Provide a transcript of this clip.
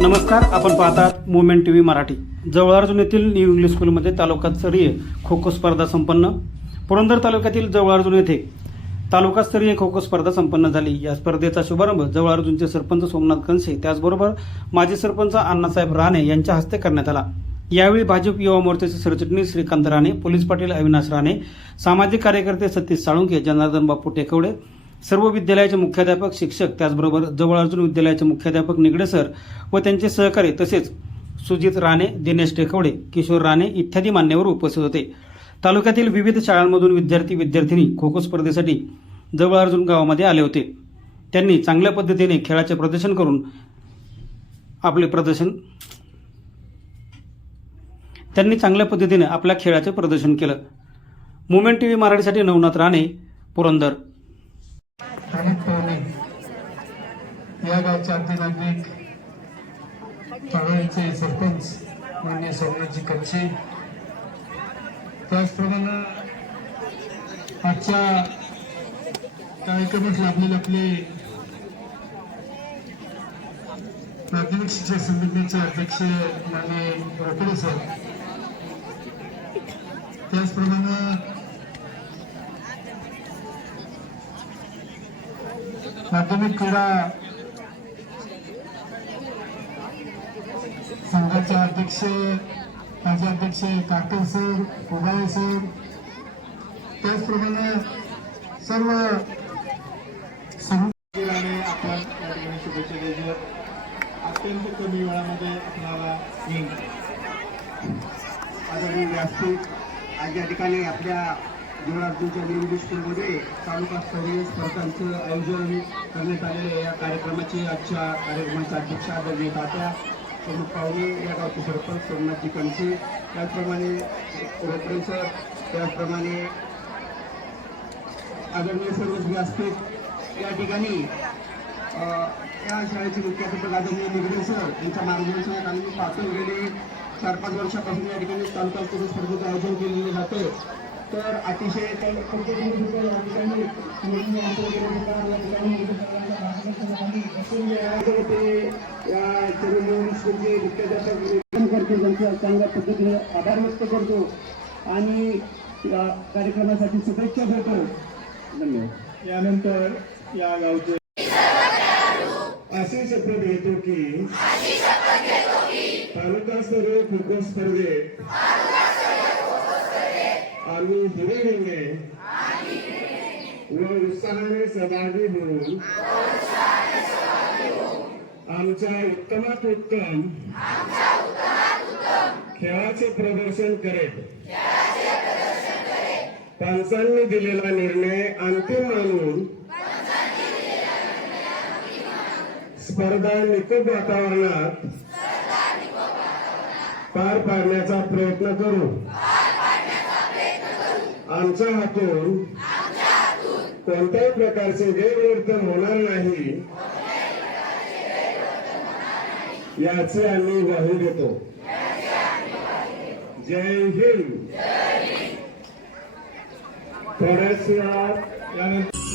नमस्कार आपण पाहतात मुवमेंट टी व्ही मराठी. जवळ अर्जुन येथील न्यू इंग्लिश स्कूलमध्ये तालुकास्तरीय खो खो स्पर्धा संपन्न. पुरंदर तालुक्यातील जवळ अर्जुन येथे तालुकास्तरीय खो खो स्पर्धा संपन्न झाली. या स्पर्धेचा शुभारंभ जवळ अर्जुनचे सरपंच सोमनाथ कनसे त्याचबरोबर माजी सरपंच अण्णासाहेब राणे यांच्या हस्ते करण्यात आला. यावेळी भाजप युवा मोर्चाचे सरचिटणीस श्रीकांत राणे पोलीस पाटील अविनाश राणे सामाजिक कार्यकर्ते सतीश साळुंके जनार्दन बापू टेकवडे सर्व विद्यालयाचे मुख्याध्यापक शिक्षक त्याचबरोबर जवळ अर्जुन विद्यालयाचे मुख्याध्यापक निगडे सर व त्यांचे सहकारी तसेच सुजित राणे दिनेश टेकवडे किशोर राणे इत्यादी मान्यवर उपस्थित होते. तालुक्यातील विविध शाळांमधून विद्यार्थी विद्यार्थिनी खो खो स्पर्धेसाठी जवळ अर्जुन गावामध्ये आले होते. त्यांनी चांगल्या पद्धतीने खेळाचे प्रदर्शन करून आपले प्रदर्शन त्यांनी चांगल्या पद्धतीने आपल्या खेळाचे प्रदर्शन केलं. मुवमेंट टीव्ही मराठीसाठी नवनाथ राणे पुरंदर. या गावचे आद्य नागरिक पवळीचे सरपंच मान्य सोमनाथजी कच्छे त्याचप्रमाणे आजच्या कार्यक्रमात लाभलेले आपले माध्यमिक शिक्षक संघटनेचे अध्यक्ष मान्य रोकडे सर त्याचप्रमाणे माध्यमिक क्रीडा संघाचे अध्यक्ष माजी अध्यक्ष काकर सर उभाळे सर त्याचप्रमाणे सर्व संघाने आपण या ठिकाणी शुभेच्छा द्यायच्या अत्यंत कमी वेळामध्ये आपल्याला येईल आदरणीय व्यासपीठ आज या ठिकाणी आपल्या जीवनार्जूनच्या इंग्लिश स्कूलमध्ये तालुकास्तरीय स्पर्धांचं आयोजन करण्यात आलेलं आहे. या कार्यक्रमाचे आजच्या कार्यक्रमाच्या अध्यक्ष आदरणीय तात्या प्रमुख पाहुणे या गावचे सरपंच सोमनाथजी कणसे त्याचप्रमाणे रोकडे सर त्याचप्रमाणे आदरणीय सर्वच व्यासपीठ. या ठिकाणी या शाळेचे मुख्याध्यापक आदरणीय निगडे सर यांच्या मार्गदर्शनाखाली मी पाहतो गेले चार पाच वर्षापासून या ठिकाणी तालुका स्पर्धेचं आयोजन केलेलं जातं तर अतिशय त्यांचा चांगल्या पद्धतीने आभार व्यक्त करतो. आणि या कार्यक्रमासाठी शुभेच्छा देतो. धन्यवाद. यानंतर या गावचे अशी शपथ घेतो की तालुका स्तरीय खो खो स्पर्धेत आम्ही हिरे व उत्साहाने सहभागी होऊन आमच्या उत्तमात उत्तम खेळाचे प्रदर्शन करेल. पंचांनी दिलेला निर्णय अंतिम मानून स्पर्धा निकट वातावरणात पार पाडण्याचा प्रयत्न करू. आमच्या हातून कोणत्याही प्रकारचे गैरवर्तन होणार नाही. याचे आम्ही ग्वाही देतो. जय हिंद. थोड्याच यानंतर